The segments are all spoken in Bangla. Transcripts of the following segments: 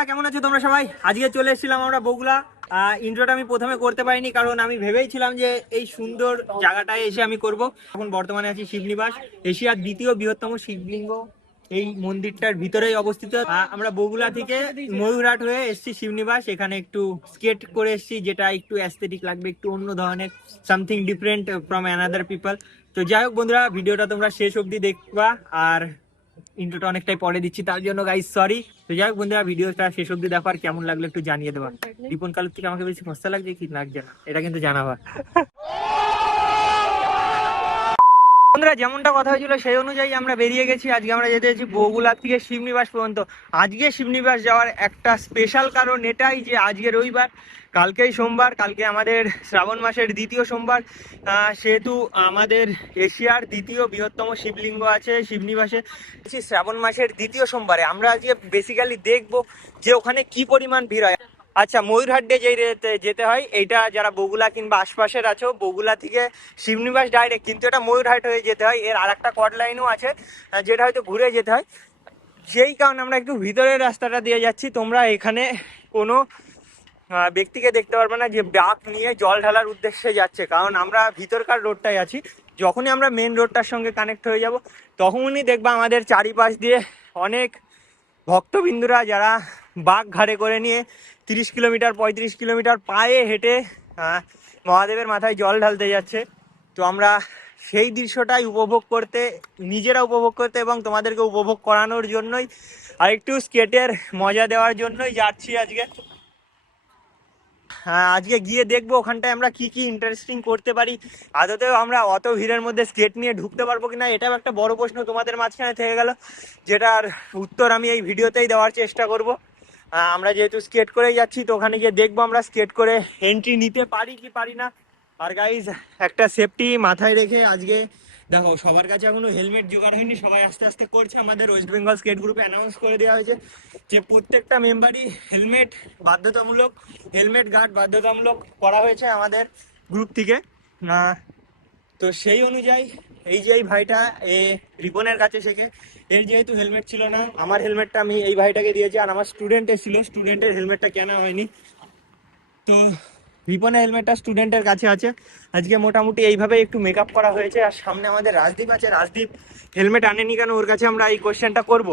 বন্ধুরা কেমন আছো তোমরা সবাই? আজকে চলে এসেছিলাম আমরা বগুলা। ইন্ট্রোটা আমি প্রথমে করতে পারিনি কারণ আমি ভেবেইছিলাম যে এই সুন্দর জায়গাটায় এসে আমি করব। এখন বর্তমানে আছি শিবনিবাস, এশিয়ার দ্বিতীয় বৃহত্তম শিবলিঙ্গ এই মন্দিরটার ভিতরেই অবস্থিত। আমরা বগুলা থেকে ময়ূরহাট হয়ে এসেছি শিবনিবাস, এখানে একটু স্কেট করে এসেছি, যেটা একটু অ্যাস্থেটিক লাগবে, একটু অন্য ধরনের, something different from another people. তো যাই হোক বন্ধুরা, ভিডিওটা তোমরা শেষ অবধি দেখবা, আর ইন্ট্রোটা অনেকটাই পরে দিচ্ছি তার জন্য গাইস সরি। তো যাই হোক বন্ধুরা, ভিডিওটা শেষ অবধি দেখো, আর কেমন লাগলো একটু জানিয়ে দেবা। রিপন কালুর থেকে আমাকে বেশি মস্তা লাগছে কি লাগছে না এটা কিন্তু জানাবা। বন্ধুরা যেমনটা কথা হয়েছিল সেই অনুযায়ী আমরা বেরিয়ে গেছি। আজকে আমরা যেতে যাচ্ছি বগুলা থেকে শিবনিবাস পর্যন্ত। আজকে শিবনিবাস যাওয়ার একটা স্পেশাল কারণ এটাই যে আজকে রবিবার, কালকেই সোমবার, কালকে আমাদের শ্রাবণ মাসের দ্বিতীয় সোমবার। সেহেতু আমাদের এশিয়ার দ্বিতীয় বৃহত্তম শিবলিঙ্গ আছে শিবনিবাসে। শ্রাবণ মাসের দ্বিতীয় সোমবারে আমরা আজকে বেসিক্যালি দেখবো যে ওখানে কি পরিমাণ ভিড় হয়। আচ্ছা, ময়ূরহাটে যেই যেতে হয়, এইটা যারা বগুলা কিংবা আশপাশের আছো, বগুলা থেকে শিবনিবাস ডাইরেক্ট, কিন্তু এটা ময়ূরহাট হয়ে যেতে হয়। এর আর একটা কট লাইনও আছে যেটা হয়তো ঘুরে যেতে হয়। যেই কারণে আমরা একটু ভিতরের রাস্তাটা দিয়ে যাচ্ছি। তোমরা এখানে কোনো ব্যক্তিকে দেখতে পারবে না যে ব্যাগ নিয়ে জল ঢালার উদ্দেশ্যে যাচ্ছে, কারণ আমরা ভিতরকার রোডটাই আছি। যখনই আমরা মেন রোডটার সঙ্গে কানেক্ট হয়ে যাব তখনই দেখবা আমাদের চারিপাশ দিয়ে অনেক ভক্তবিন্দুরা যারা বাঘ ঘাড়ে করে নিয়ে 30 কিলোমিটার 35 কিলোমিটার পায়ে হেঁটে মহাদেবের মাথায় জল ঢালতে যাচ্ছে। তো আমরা সেই দৃশ্যটাই উপভোগ করতে, নিজেরা উপভোগ করতে এবং তোমাদেরকে উপভোগ করানোর জন্যই, আরেকটু স্কেটের মজা দেওয়ার জন্যই যাচ্ছি আজকে। আজকে গিয়ে দেখবো ওখানটায় আমরা কি কি ইন্টারেস্টিং করতে পারি। আদতেও আমরা অত ভিড়ের মধ্যে স্কেট নিয়ে ঢুকতে পারবো কিনা, এটাও একটা বড় প্রশ্ন তোমাদের মাঝখানে থেকে গেল, যেটার উত্তর আমি এই ভিডিওতেই দেওয়ার চেষ্টা করব। আমরা যেহেতু স্কেট করেই যাচ্ছি, তো ওখানে গিয়ে দেখবো আমরা স্কেট করে এন্ট্রি নিতে পারি কি পারি না। আর গাইজ, একটা সেফটি মাথায় রেখে আজকে দেখো, সবার কাছে এখনো হেলমেট জোগাড় হয়নি, সবাই আস্তে আস্তে করছে। আমাদের ওয়েস্ট বেঙ্গল স্কেট গ্রুপে অ্যানাউন্স করে দেওয়া হয়েছে যে প্রত্যেকটা মেম্বারই হেলমেট বাধ্যতামূলক, হেলমেট গার্ড বাধ্যতামূলক করা হয়েছে আমাদের গ্রুপ থেকে। তো সেই অনুযায়ী এই যে এই ভাইটা রিপনের কাছে শেখে, এর যেহেতু হেলমেট ছিল না, আমার হেলমেটটা আমি এই ভাইটাকে দিয়েছি, আর আমার স্টুডেন্টের ছিল, স্টুডেন্টের হেলমেটটা কেনা হয়নি। তো রিপনের হেলমেটটা স্টুডেন্টের কাছে আছে। আজকে মোটামুটি এইভাবে একটু মেকআপ করা হয়েছে। আর সামনে আমাদের রাজদীপ আছে, রাজদীপ হেলমেট আনেনি কেন, ওর কাছে আমরা এই কোশ্চেনটা করব,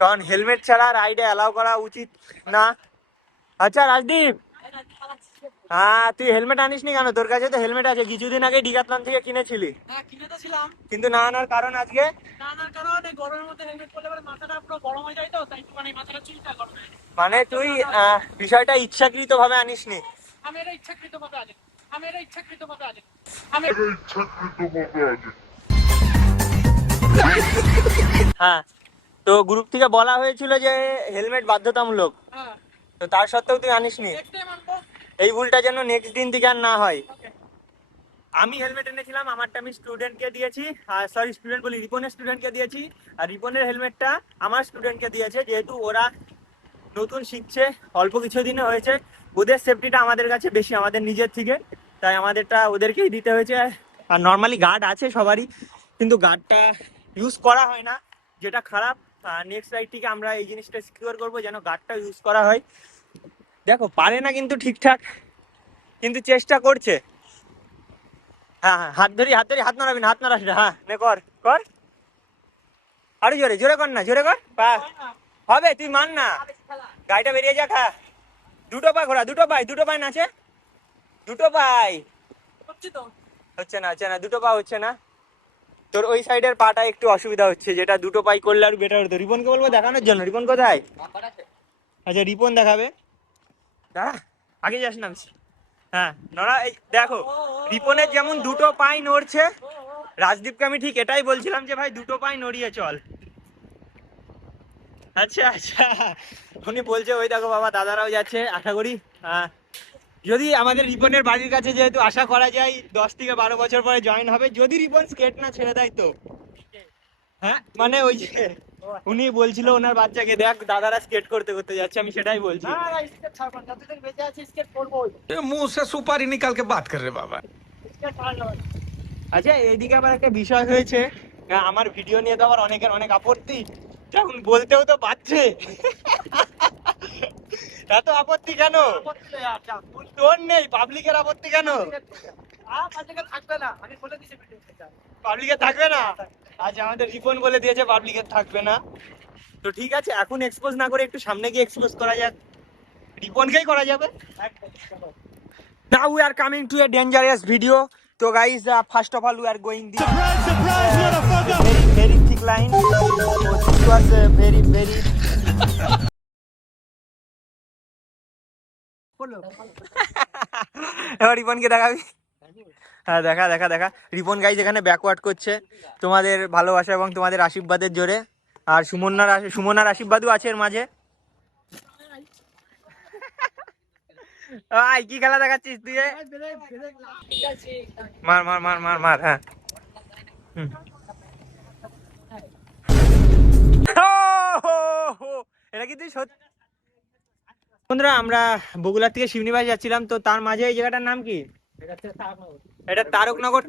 কারণ হেলমেট ছাড়া রাইডে অ্যালাউ করা উচিত না। আচ্ছা রাজদীপ, তুই হেলমেট আনিসনি কেন? তোর কাছে তো হেলমেট আছে, কিছুদিন আগে ডিকাথলন থেকে কিনেছিলি। হ্যাঁ, কিনে তো ছিলাম, কিন্তু না আনার কারণ আজকে? না আনার কারণ এই গরমের মধ্যে হেলমেট পরলে পরে মাথাটা পুরো গরম হয়ে যায়, তো তাই মানে মাথাটা চুলটা গরম হয়ে যায়। মানে তুই বিষয়টা ইচ্ছাকৃত ভাবে আনিসনি? আমি এটা ইচ্ছাকৃত ভাবে আনি, আমি এটা ইচ্ছাকৃত ভাবে আনি, আমি হ্যাঁ, তো গ্রুপ থেকে বলা হয়েছিল যে হেলমেট বাধ্যতামূলক, হ্যাঁ, তো তার সত্ত্বেও তুই আনিসনি। দেখতে মানবো। এই ভুলটা যেন নেক্সট দিন থেকে আর না হয়। ওকে, আমি হেলমেট এনেছিলাম, আমারটা আমি স্টুডেন্টকে দিয়েছি, সরি স্টুডেন্ট বলি, রিপনের স্টুডেন্টকে দিয়েছি। আর রিপনের হেলমেটটা আমার স্টুডেন্টকে দিয়েছে, যেহেতু ওরা নতুন শিখছে, অল্প কিছুদিনে হয়েছে। ওদের সেফটিটা আমাদের কাছে বেশি, আমাদের নিজের থেকে, তাই আমাদেরটা ওদেরকেই দিতে হয়েছে। আর নর্মালি গার্ড আছে সবারই, কিন্তু গার্ডটা ইউজ করা হয় না, যেটা খারাপ। নেক্সট রাইড থেকে আমরা এই জিনিসটা সিকিউর করবো যেন গার্ডটা ইউজ করা হয়। দেখো পারে না কিন্তু ঠিকঠাক, কিন্তু চেষ্টা করছে। হ্যাঁ হ্যাঁ, হাত ধরি, হাত নাড়াবি না, হাত নাড়াস না। হ্যাঁ নে, কর কর, আরো জোরে জোরে কর না, জোরে কর, হবে, তুই মান না, গাড়িটা বেরিয়ে যাক। হ্যাঁ, দুটো পা ঘোরা, দুটো পায় নাচে, দুটো পাই হচ্ছে তো, হচ্ছে না, দুটো পা হচ্ছে না। তোর ওই সাইডের পাটা একটু অসুবিধা হচ্ছে, যেটা দুটো পাই করলে আর বেটার হতো। রিপনকে বলবো দেখানোর জন্য। রিপন কোথায়? আচ্ছা, রিপন দেখাবে, দাঁড়া, আগে যাস না। হ্যাঁ নড়া, এই দেখো, রিপনের যেমন দুটো পাই নড়ছে, রাজদীপকে আমি ঠিক এটাই বলছিলাম যে ভাই দুটো পাই নড়িয়ে চল। আচ্ছা আচ্ছা, উনি বলছে ওই দেখো বাবা, দাদারাও যাচ্ছে। আশা করি যদি আমাদের রিপনের বাড়ির কাছে, যেহেতু আশা করা যায় 10 থেকে 12 বছর পরে জয়েন হবে, যদি রিপন স্কেট না ছেড়ে দেয় তো। হ্যাঁ মানে ওই যে উনি বলছিল ওনার বাচ্চাকে, দেখ দাদারা স্কেট করতে করতে যাচ্ছে, আমি সেটাই বলছি। না না, স্কেট ছাড়বো না, যতদিন বেঁচে আছি স্কেট করবোই। मुंह से सुपारी निकाल के बात कर रहे बाबा। স্কেট ছাড়লো না। আচ্ছা, এইদিকে আবার একটা বিষয় হয়েছে, আমার ভিডিও নিয়ে তো আবার অনেকের অনেক আপত্তি, যখন বলতেও তো পাচ্ছে। এত আপত্তি কেন? আপত্তি নেই, আর যা। তোর নেই, পাবলিকের আপত্তি কেন? পাবলিকে থাকবে না, আমি বলে দিছি ভিডিওতে। পাবলিকের থাকবে না? আজ আমাদের রিপন বলে দিয়েছে পাবলিকের থাকবে না। তো ঠিক আছে, এখন এক্সপোজ না করে একটু সামনে গিয়ে এক্সপোজ করা যাক। রিপনকেই করা যাবে। Now we are coming to a dangerous video. So guys, first of all we are going the very thick line. So this was very এবার রিপনকে দেখাবি? হ্যাঁ দেখা দেখা দেখা। রিপন গাইজ এখানে ব্যাকওয়ার্ড করছে তোমাদের ভালোবাসা এবং তোমাদের আশীর্বাদের জোরে। আর সুমনার আশীর্বাদও আছে এর মাঝে। কি খেলা দেখাচ্ছিস তুই? মার মার মার মার মার। হ্যাঁ এটা কি তুই সত্যি? বন্ধুরা আমরা বগুড়া থেকে শিবনিবাস যাচ্ছিলাম, তো তার মাঝে এই জায়গাটার নাম কি? এটা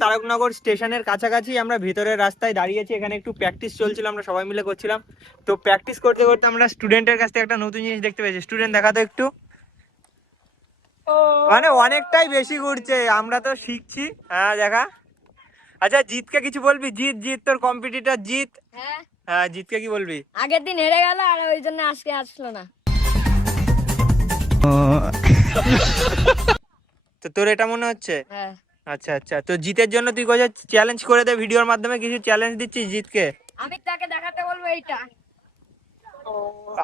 তারকনগর স্টেশনের কাছাকাছি আমরা ভিতরের রাস্তায় দাঁড়িয়েছি। এখানে একটু প্র্যাকটিস চলছিল, আমরা সবাই মিলে করছিলাম। তো প্র্যাকটিস করতে করতে আমরা স্টুডেন্টের কাছ থেকে একটা নতুন জিনিস দেখতে পেয়েছি। স্টুডেন্ট দেখা তো একটু, মানে অনেকটাই বেশি ঘুরছে, আমরা তো শিখছি। হ্যাঁ দেখা। আচ্ছা জিতকে কিছু বলবি? জিত তোর কম্পিটিটর জিত। হ্যাঁ হ্যাঁ জিতকে কি বলবি? আগের দিন হেরে গেল আর ওই জন্য আজকে আসলো না। তো তোর এটা মনে হচ্ছে? হ্যাঁ আচ্ছা আচ্ছা, তো জিতের জন্য তুই কোথায় চ্যালেঞ্জ করে দে, ভিডিওর মাধ্যমে কিছু চ্যালেঞ্জ দিচ্ছিস জিতকে? আমি তাকে দেখাতে বলবো এইটা।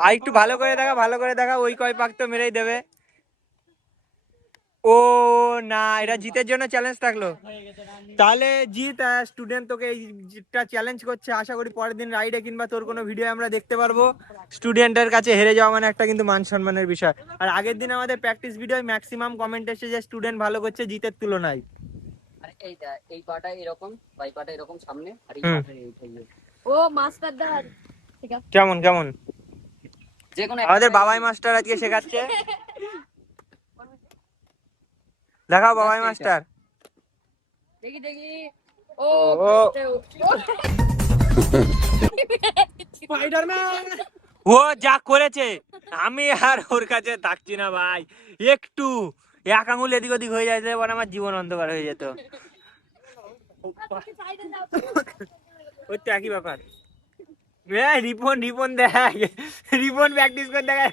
আর একটু ভালো করে দেখা, ওই কয় পাক তো মেরেই দেবে। ও না, এটা জিতের জন্য চ্যালেঞ্জ থাকলো। তাহলে জিত স্টুডেন্ট তোকে এইটা চ্যালেঞ্জ করছে, আশা করি পরের দিন রাইডে কিংবা তোর কোনো ভিডিও আমরা দেখতে পারবো। স্টুডেন্টের কাছে হেরে যাওয়া মানে একটা কিন্তু মান সম্মানের বিষয়। আর আগের দিন আমাদের প্র্যাকটিস ভিডিও ম্যাক্সিমাম কমেন্ট এসেছে যে স্টুডেন্ট ভালো করছে জিতের তুলনায়। আরে এইটা এই পাটা এরকম, বাই পাটা এরকম সামনে, আর এই হুম। পাটা এইটা ও মাস্টার দা ঠিক আছে। কেমন কেমন? যে কোনো আমাদের বাবাই মাস্টার আজকে শেখাচ্ছে। দেখাও বাবাই মাস্টার। দেখি দেখি। ও ও। স্পাইডারম্যান। ও যা করেছে আমি আর ওর কাছে থাকছি না ভাই। একটু এক আঙুল এদিক ওদিক হয়ে যাইতে এবার আমার জীবন অন্ধকার হয়ে যেত। ওই তো একই ব্যাপার। রিপন রিপন দেখ, রিপন প্র্যাকটিস করে দেখ।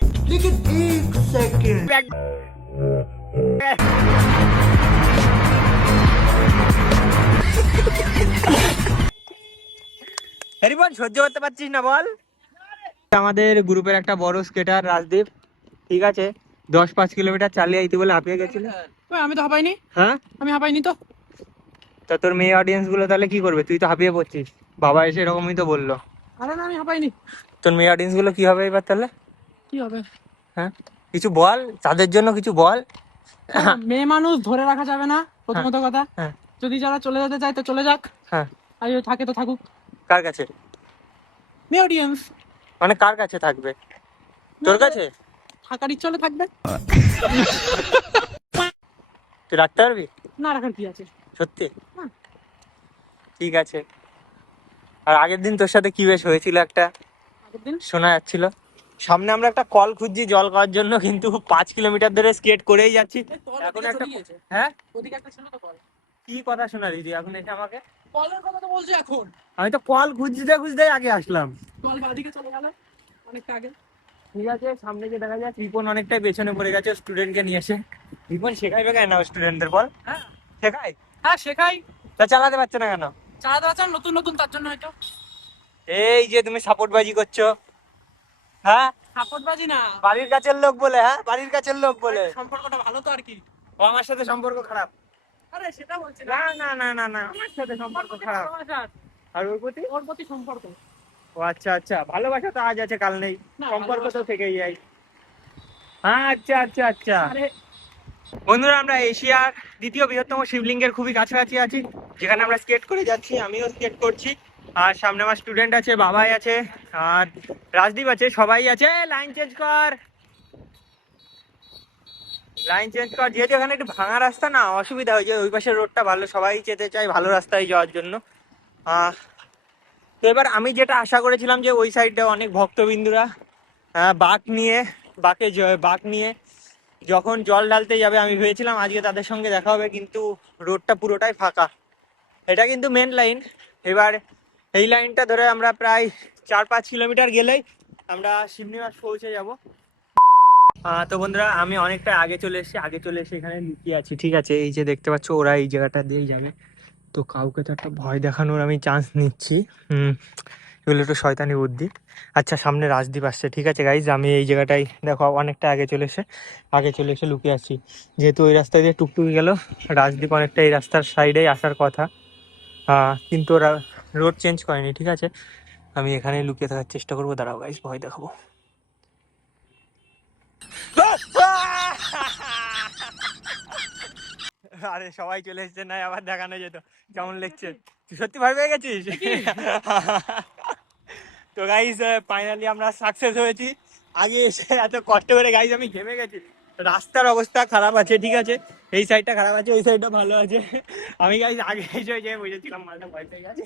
রিপন সহ্য করতে পারছিস না বল? আমাদের গ্রুপের একটা বড় স্কেটার রাজদীপ, ঠিক আছে 10-5 কিলোমিটার চালিয়ে আইতে বলে হাঁপিয়ে গেছিল। আমি তো হাঁপাইনি। হ্যাঁ আমি হাঁপাইনি তো। তা তোর মেয়ে অডিয়েন্স গুলো তাহলে কি করবে? তুই তো হাঁপিয়ে পড়ছিস, বাবা এসে এরকমই তো বললো। আরে না আমি হাঁপাইনি। তোর মেয়ে অডিয়েন্স গুলো কি হবে এবার তাহলে? কি হবে? হ্যাঁ কিছু বল, তাদের জন্য কিছু বল। মেয়ে মানুষ ধরে রাখা যাবে না, প্রথমত কথা। হ্যাঁ যদি যারা চলে যেতে চায় তো চলে যাক, হ্যাঁ। আর যদি থাকে তো থাকুক। কার কাছে? মেয়ে অডিয়েন্স মানে কার কাছে থাকবে? তোর কাছে? থাকার ইচ্ছে হলে থাকবে, তুই রাখতে পারবি? না রাখার কি আছে। সত্যি? হ্যাঁ। ঠিক আছে। আর আগের দিন তোর সাথে কি বেশ হয়েছিল একটা, আগের দিন শোনা যাচ্ছিল। সামনে আমরা একটা কল খুঁজছি জল খাওয়ার জন্য, কিন্তু 5 কিলোমিটার ধরে স্কেট করেই যাচ্ছি। এখন একটা হ্যাঁ ওদিকে একটা ছিল তো কল। কি কথা শোনালি তুই এখন এসে আমাকে? কলের কথা তো বলছি এখন। আমি তো কল খুঁজতে খুঁজতে আগে আসলাম। কল বাদিকে চলে গেল অনেকটা আগে। ঠিক আছে, সামনে যে দেখা যায় রিপন অনেকটাই পেছনে পড়ে গেছে স্টুডেন্টকে নিয়ে এসে। রিপন শেখাইবে কেন স্টুডেন্টদের বল? হ্যাঁ শেখাই? হ্যাঁ শেখাই। তা চালাতে পারছে না কেন? চালাতে পারছেন নতুন নতুন, তার জন্য হয়তো। এই যে তুমি সাপোর্ট বাজি করছো, হ্যাঁ সাপোর্ট বাজি না, বাড়ির কাছের লোক বলে, হ্যাঁ বাড়ির কাছের লোক বলে। সম্পর্কটা ভালো তো আর কি। ও আমার সাথে সম্পর্ক খারাপ? আরে সেটা বলছি না না না না না, আমার সাথে সম্পর্ক খারাপ। আর ওর প্রতি? ওর প্রতি সম্পর্ক। ও আচ্ছা আচ্ছা, ভালোবাসা তো আজ আছে কাল নেই, না, সম্পর্ক তো ভালোবাসা- থেকেই যায়। হ্যাঁ আচ্ছা আচ্ছা আচ্ছা। আরে বন্ধুরা আমরা এশিয়ার দ্বিতীয় বৃহত্তম শিবলিঙ্গের খুবই কাছাকাছি আছি, যেখানে আমরা স্কেট করে যাচ্ছি। আমিও স্কেট করছি, আর সামনে আমার স্টুডেন্ট আছে, বাবাই আছে, আর রাজদীপ আছে, সবাই আছে। লাইন চেঞ্জ কর, লাইন চেঞ্জ কর। যেহেতু এখানে একটু ভাঙা রাস্তা না, অসুবিধা হয়েছে। ওই পাশের রোডটা ভালো, সবাই যেতে চায় ভালো রাস্তায় যাওয়ার জন্য। তো এবার আমি যেটা আশা করেছিলাম যে ওই সাইডে অনেক ভক্তবিন্দুরা বাঁক নিয়ে বাঁক নিয়ে যখন জল ঢালতে যাবে, আমি ভেবেছিলাম আজকে তাদের সঙ্গে দেখা হবে, কিন্তু রোডটা পুরোটাই ফাঁকা। এটা কিন্তু মেন লাইন। এবার এই লাইনটা ধরে আমরা প্রায় 4-5 কিলোমিটার গেলেই আমরা শিবনিবাস পৌঁছে যাব। তো বন্ধুরা, আমি অনেকটা আগে চলে এসে এখানে লুকিয়ে আছি, ঠিক আছে? এই যে দেখতে পাচ্ছ, ওরা এই জায়গাটা দিয়েই যাবে। তো কাউকে তো একটা ভয় দেখানোর আমি চান্স নিচ্ছি। এগুলো একটু শয়তানি বুদ্ধি। আচ্ছা, সামনে রাজদ্বীপ আসছে, ঠিক আছে গাইজ, আমি এই জায়গাটাই দেখো অনেকটা আগে চলে এসে লুকিয়ে আছি। যেহেতু ওই রাস্তা দিয়ে টুকটুকি গেল, রাজদ্বীপ অনেকটা এই রাস্তার সাইডেই আসার কথা, কিন্তু ওরা রোড চেঞ্জ করেনি, ঠিক আছে? আমি এখানে লুকিয়ে থাকার চেষ্টা করবো। দাঁড়াও গাইজ, ভয় দেখাবো। আরে সবাই চলে এসছে, না আবার দেখানো যেত কেমন লাগছে। তুই সত্যি ভয় পেয়ে গেছিস? তো গাইস, ফাইনালি আমরা সাকসেস হয়েছি। আগে এসে এত কষ্ট করে গাইস আমি ঘেমে গেছি। রাস্তার অবস্থা খারাপ আছে, ঠিক আছে? এই সাইডটা খারাপ আছে, ওই সাইডটা ভালো আছে। আমি গাইস আগে এসে যে বুঝেছিলাম মালটা ভয় পেয়ে গেছে।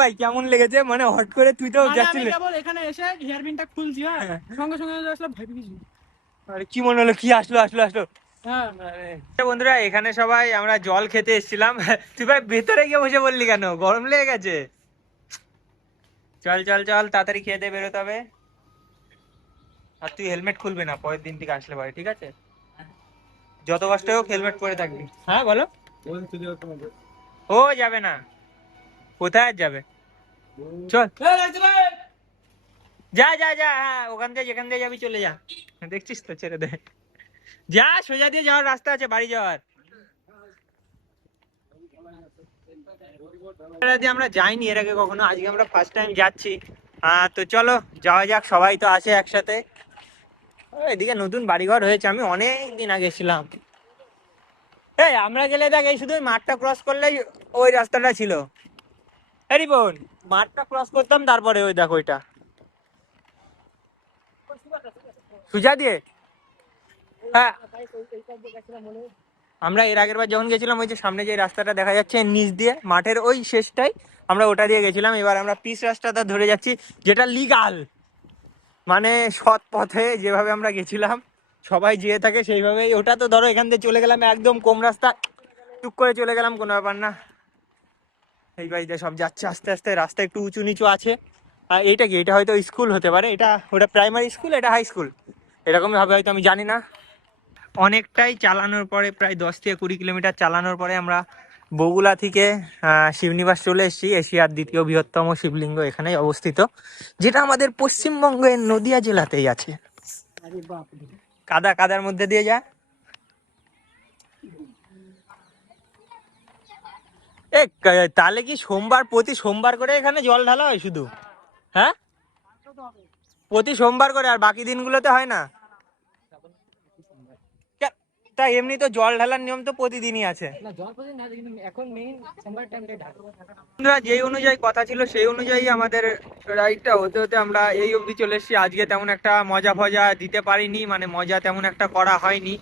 ভাই কেমন লেগেছে, মানে হট করে তুই তো যাচ্ছিলি, এখানে এসে হেয়ার পিনটা খুলছি, হ্যাঁ সঙ্গে সঙ্গে আসলে ভয় পেয়ে গেছি। আরে কি মনে হলো, কি আসলো? হ্যাঁ বন্ধুরা, এখানে সবাই আমরা জল খেতে এসেছিলাম। তুই ভাই ভেতরে গিয়ে বসে বললি কেন? গরম লেগে গেছে? চল তাড়াতাড়ি খেয়ে দিয়ে বেরোতে হবে। আর তুই হেলমেট খুলবি না পরের দিন থেকে আসলে বাড়ি, ঠিক আছে? যত কষ্ট হোক হেলমেট পরে থাকবি। হ্যাঁ বলো। ও যাবে না, কোথায় আর যাবে? চল যা, হ্যাঁ ওখান থেকে যেখান দিয়ে যাবি চলে যা। দেখছিস তো, ছেড়ে দে, যা। সোজা দিয়ে যাওয়ার রাস্তা আছে বাড়ি যাওয়ার। আমরা যাইনি এর আগে কখনো, আজকে আমরা ফার্স্ট টাইম যাচ্ছি। তো চলো যাওয়া যাক, সবাই তো আছে একসাথে। এদিকে নতুন বাড়িঘর হয়েছে, আমি অনেক দিন আগে ছিলাম। এই আমরা গেলে দেখ, এই শুধু মাঠটা ক্রস করলেই ওই রাস্তাটা ছিল। এই বোন, মাঠটা ক্রস করতাম, তারপরে ওই দেখো ওইটা সুজা দিয়ে। হ্যাঁ, আমরা এর আগের বার যখন গেছিলাম, ওই যে সামনে যে রাস্তাটা দেখা যাচ্ছে নিচ দিয়ে মাঠের ওই শেষটাই, আমরা ওটা দিয়ে গেছিলাম। এবার আমরা পিচ রাস্তাটা ধরে যাচ্ছি, যেটা লিগাল, মানে সৎ পথে যেভাবে আমরা গেছিলাম সবাই যেয়ে থাকে সেইভাবেই। ওটা তো ধরো এখান থেকে চলে গেলাম একদম কম রাস্তা, টুক করে চলে গেলাম, কোনো ব্যাপার না। এই বাড়িতে সব যাচ্ছে আস্তে আস্তে, রাস্তা একটু উঁচু নিচু আছে। আর এইটা কি, এটা হয়তো স্কুল হতে পারে, ওটা প্রাইমারি স্কুল, এটা হাই স্কুল, এরকমই হবে হয়তো, আমি জানি না। অনেকটাই চালানোর পরে, প্রায় 10 থেকে 20 কিলোমিটার চালানোর পরে আমরা বগুলা থেকে শিবনিবাস চলে এসেছি। এশিয়ার দ্বিতীয় বৃহত্তম শিবলিঙ্গ এখানেই অবস্থিত, যেটা আমাদের পশ্চিমবঙ্গের নদিয়া জেলাতেই আছে। কাদার মধ্যে দিয়ে যা। তাহলে কি প্রতি সোমবার করে এখানে জল ঢালা হয় শুধু? হ্যাঁ, প্রতি সোমবার করে, আর বাকি দিনগুলোতে হয় না? তা এমনি তো জল ঢালার নিয়ম তো প্রতিদিনই আছে। যেই অনুযায়ী কথা ছিল সেই অনুযায়ী আমাদের রাইডটা হতে হতে আমরা এই অবধি চলে এসেছি। আজকে তেমন একটা মজা ফজা দিতে পারিনি, মানে মজা তেমন একটা করা হয়নি।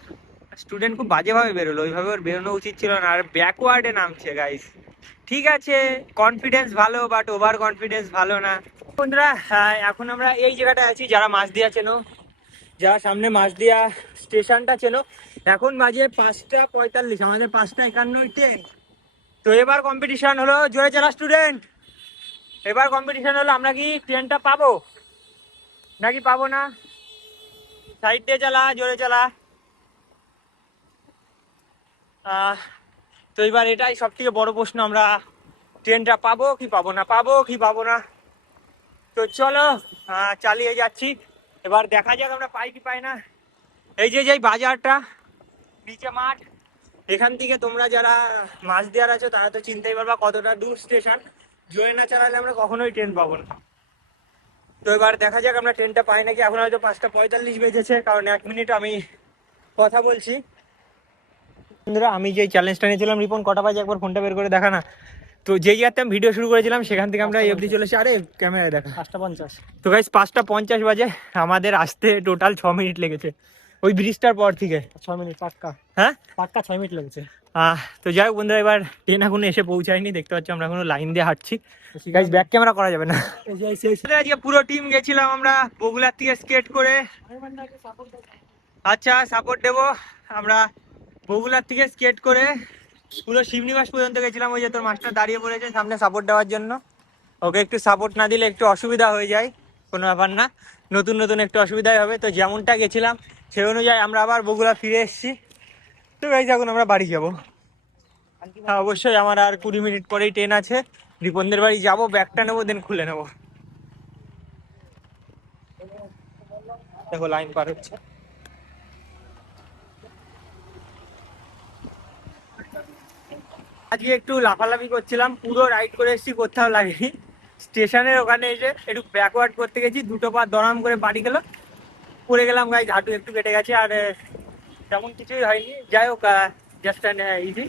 স্টুডেন্ট খুব বাজেভাবে বেরোলো, ওইভাবে ওর বেরোনো উচিত ছিল না। আর ব্যাকওয়ার্ডে নামছে গাইস, ঠিক আছে কনফিডেন্স ভালো, বাট ওভার কনফিডেন্স ভালো না। বন্ধুরা, এখন আমরা এই জায়গাটায় আছি, যারা মাঝদিয়া চেনো, যারা সামনে মাঝদিয়া স্টেশনটা চেনো, এখন বাজে 5:45, আমাদের 5:51 ট্রেন। তো এবার কম্পিটিশন হলো, জোরে চালা স্টুডেন্ট, এবার কম্পিটিশন হলো আমরা কি ট্রেনটা পাবো নাকি পাবো না। সাইড দিয়ে চালা, জোরে চালা। তো এবার এটাই সব থেকে বড় প্রশ্ন, আমরা ট্রেনটা পাবো কি পাবো না। তো চলো চালিয়ে যাচ্ছি, এবার দেখা যাক আমরা পাই কি পাই না। এই যে বাজারটা, নিচে মাঠ, এখান থেকে তোমরা যারা মাছ দেওয়ার আছো তারা তো চিনতেই পারবা কতটা দূর স্টেশন। জোরে না চালালে আমরা কখনোই ট্রেন পাবো না। তো এবার দেখা যাক আমরা ট্রেনটা পাই নাকি। এখন হয়তো 5:45 বেজেছে, কারণ 1 মিনিট আমি কথা বলছি। বন্ধুরা, আমি যে চ্যালেঞ্জটা নিয়েছিলাম, রিপন কটা বাজে একবার ফোনটা বের করে দেখা না। তো যেই জায়গাতে আমি ভিডিও শুরু করেছিলাম সেখান থেকে আমরা অবধি চলেছি। আরে ক্যামেরায় দেখা 5:50। তো গাইস 5:50 বাজে, আমাদের আসতে টোটাল 6 মিনিট লেগেছে। ওই ব্রিজটার পর থেকে। 6 মিনিট পাক্কা, হ্যাঁ পাক্কা 6 মিনিট লেগেছে। তো যাই হোক বন্ধুরা, এবার ট্রেন এখনো এসে পৌঁছায়নি, দেখতে পাচ্ছি আমরা এখনো লাইন দিয়ে হাঁটছি। গাইস ব্যাক ক্যামেরা করা যাবে না। আজকে পুরো টিম গেছিলাম আমরা বগুড়ার থেকে স্কেট করে। আচ্ছা সাপোর্ট দেবো। আমরা বগুড়ার থেকে স্কেট করে পুরো শিবনিবাস পর্যন্ত গেছিলাম। ওই যে তোর মাস্টার দাঁড়িয়ে পড়েছে সামনে সাপোর্ট দেওয়ার জন্য। ওকে একটু সাপোর্ট না দিলে একটু অসুবিধা হয়ে যায়, কোনো ব্যাপার না, নতুন নতুন একটু অসুবিধাই হবে। তো যেমনটা গেছিলাম সেই অনুযায়ী আমরা আবার বগুড়া ফিরে এসেছি। তো গাইস এখন আমরা বাড়ি যাবো। হ্যাঁ অবশ্যই, আমার আর 20 মিনিট পরেই ট্রেন আছে। রিপনদের বাড়ি যাবো, ব্যাগটা নেবো, দেন খুলে নেবো। দেখো লাইন পার হচ্ছে। আজকে একটু লাফালাফি করছিলাম, পুরো রাইড করে এসেছি, কোথাও লাগেনি। স্টেশনের ওখানে এসে একটু ব্যাকওয়ার্ড করতে গেছি, দুটো পা দরাম করে বাড়ি গেল, পড়ে গেলাম গাইজ, হাঁটু একটু কেটে গেছে। আর তেমন কিছুই হয়নি। যাই হোক জাস্ট ইজি।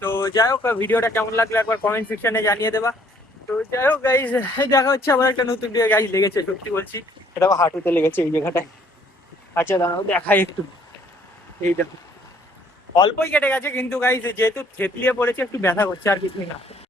তো যাই হোক ভিডিওটা কেমন লাগলো একবার কমেন্ট সেকশনে জানিয়ে দেবা। তো যাই হোক গাইজ, দেখা হচ্ছে আবার একটা নতুন ভিডিও। গাইজ লেগেছে, সত্যি বলছি, এটা আবার হাঁটুতে লেগেছে এই জায়গাটায়। আচ্ছা দাঁড়াও দেখাই একটু, এই দেখো অল্পই কেটে গেছে, কিন্তু গাইজ যেহেতু থেতলিয়ে পড়েছে একটু ব্যথা করছে, আর কিছুই না।